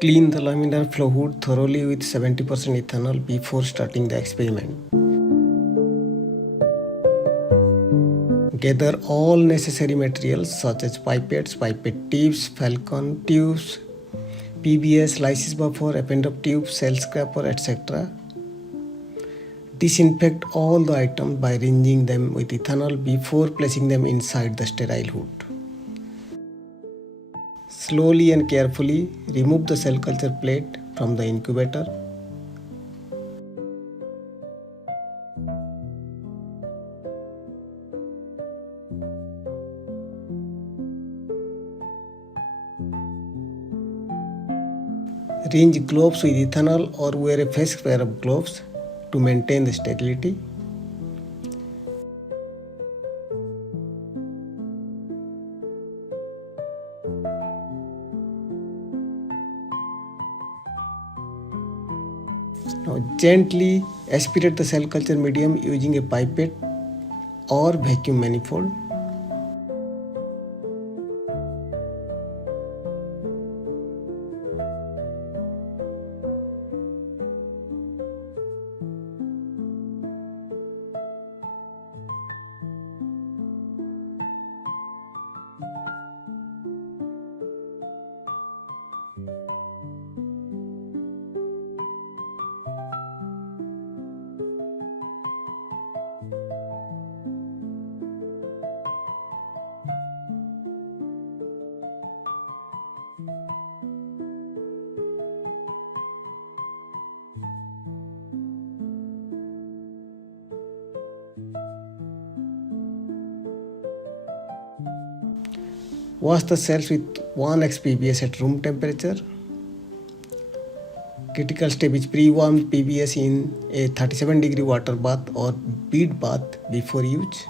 Clean the laminar flow hood thoroughly with 70% ethanol before starting the experiment. Gather all necessary materials such as pipettes, pipette tips, falcon tubes, PBS, lysis buffer, append tube, cell scraper, etc. Disinfect all the items by rinsing them with ethanol before placing them inside the sterile hood. Slowly and carefully remove the cell culture plate from the incubator. Rinse gloves with ethanol or wear a face pair of gloves to maintain the sterility. Now gently aspirate the cell culture medium using a pipette or vacuum manifold. Wash the cells with 1x PBS at room temperature. Critical step is pre-warm PBS in a 37-degree water bath or bead bath before use.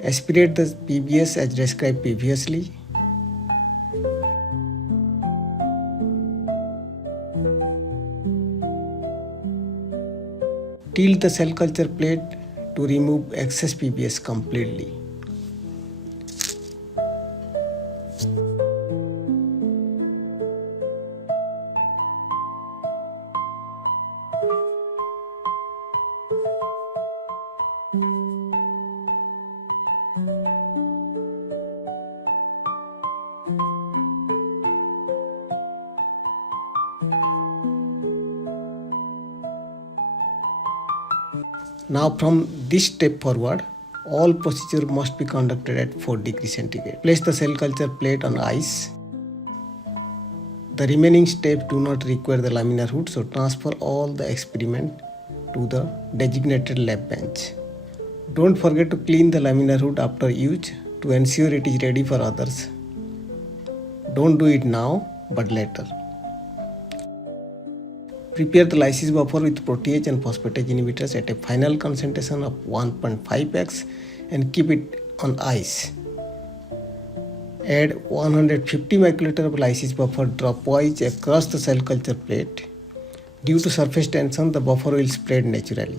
Aspirate the PBS as described previously. Tilt the cell culture plate to remove excess PBS completely. Now from this step forward, all procedure must be conducted at 4 degrees centigrade. Place the cell culture plate on ice. The remaining steps do not require the laminar hood, so transfer all the experiment to the designated lab bench. Don't forget to clean the laminar hood after use to ensure it is ready for others. Don't do it now, but later. Prepare the lysis buffer with protease and phosphatase inhibitors at a final concentration of 1.5x and keep it on ice. Add 150 microliter of lysis buffer dropwise across the cell culture plate. Due to surface tension, the buffer will spread naturally.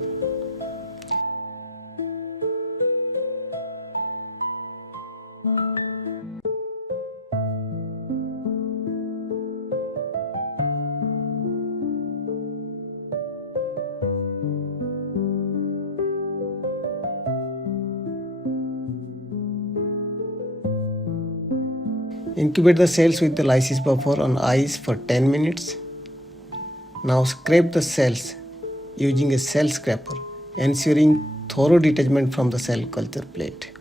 Incubate the cells with the lysis buffer on ice for 10 minutes. Now scrape the cells using a cell scraper, ensuring thorough detachment from the cell culture plate.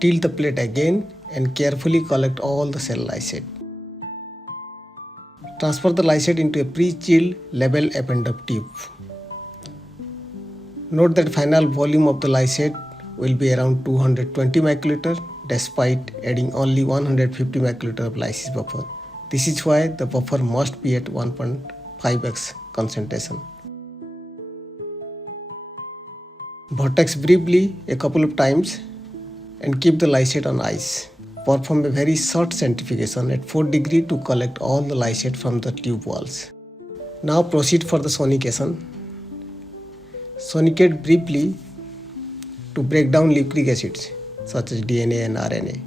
Tilt the plate again and carefully collect all the cell lysate. Transfer the lysate into a pre-chilled label append-up tube. Note that final volume of the lysate will be around 220 microliter despite adding only 150 microliter of lysis buffer. This is why the buffer must be at 1.5x concentration. Vortex briefly a couple of times and keep the lysate on ice. Perform a very short centrifugation at 4 degrees to collect all the lysate from the tube walls. Now proceed for the sonication. Sonicate briefly to break down nucleic acids such as DNA and RNA.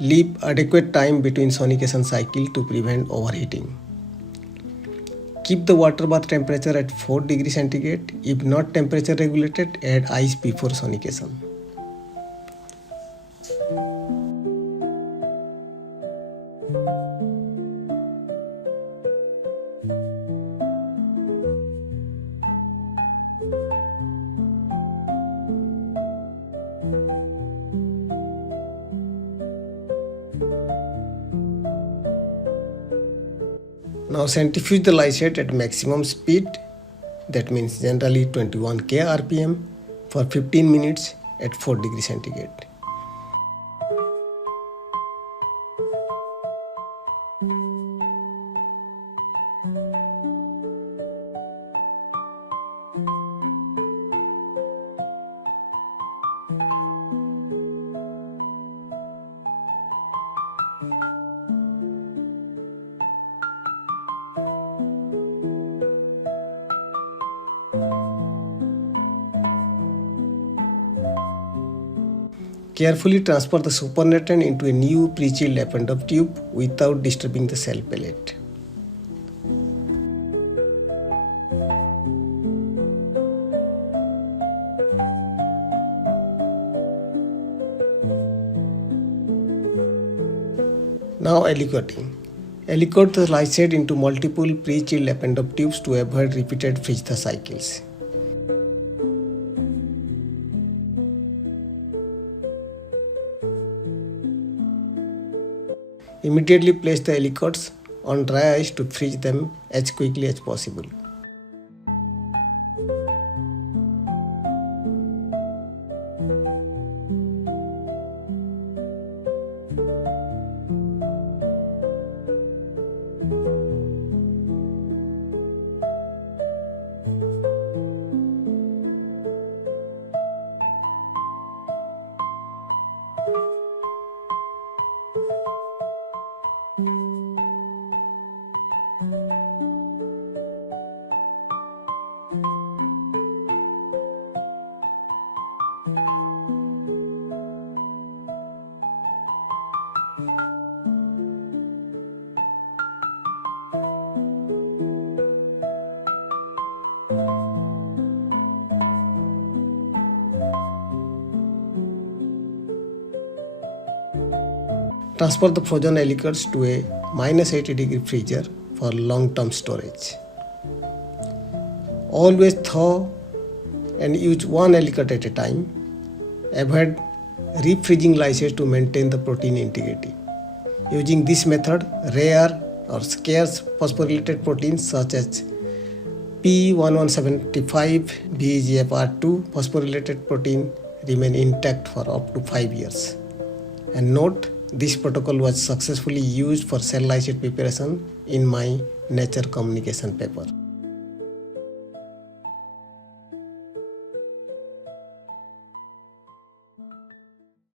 Leave adequate time between sonication cycle to prevent overheating. Keep the water bath temperature at 4 degrees centigrade. If not temperature regulated, add ice before sonication. Now centrifuge the lysate at maximum speed, that means generally 21k rpm for 15 minutes at 4 degrees centigrade. Carefully transfer the supernatant into a new pre-chilled append-up tube without disturbing the cell pellet. Now aliquoting. Aliquot the lysate into multiple pre-chilled append-up tubes to avoid repeated fridge-thaw cycles. Immediately place the aliquots on dry ice to freeze them as quickly as possible. Transfer the frozen aliquots to a -80-degree freezer for long-term storage. Always thaw and use one aliquot at a time. Avoid refreezing lysate to maintain the protein integrity. Using this method, rare or scarce phosphorylated proteins such as P1175 VEGFR2 phosphorylated protein remain intact for up to 5 years. And note, this protocol was successfully used for cell lysate preparation in my Nature Communication paper.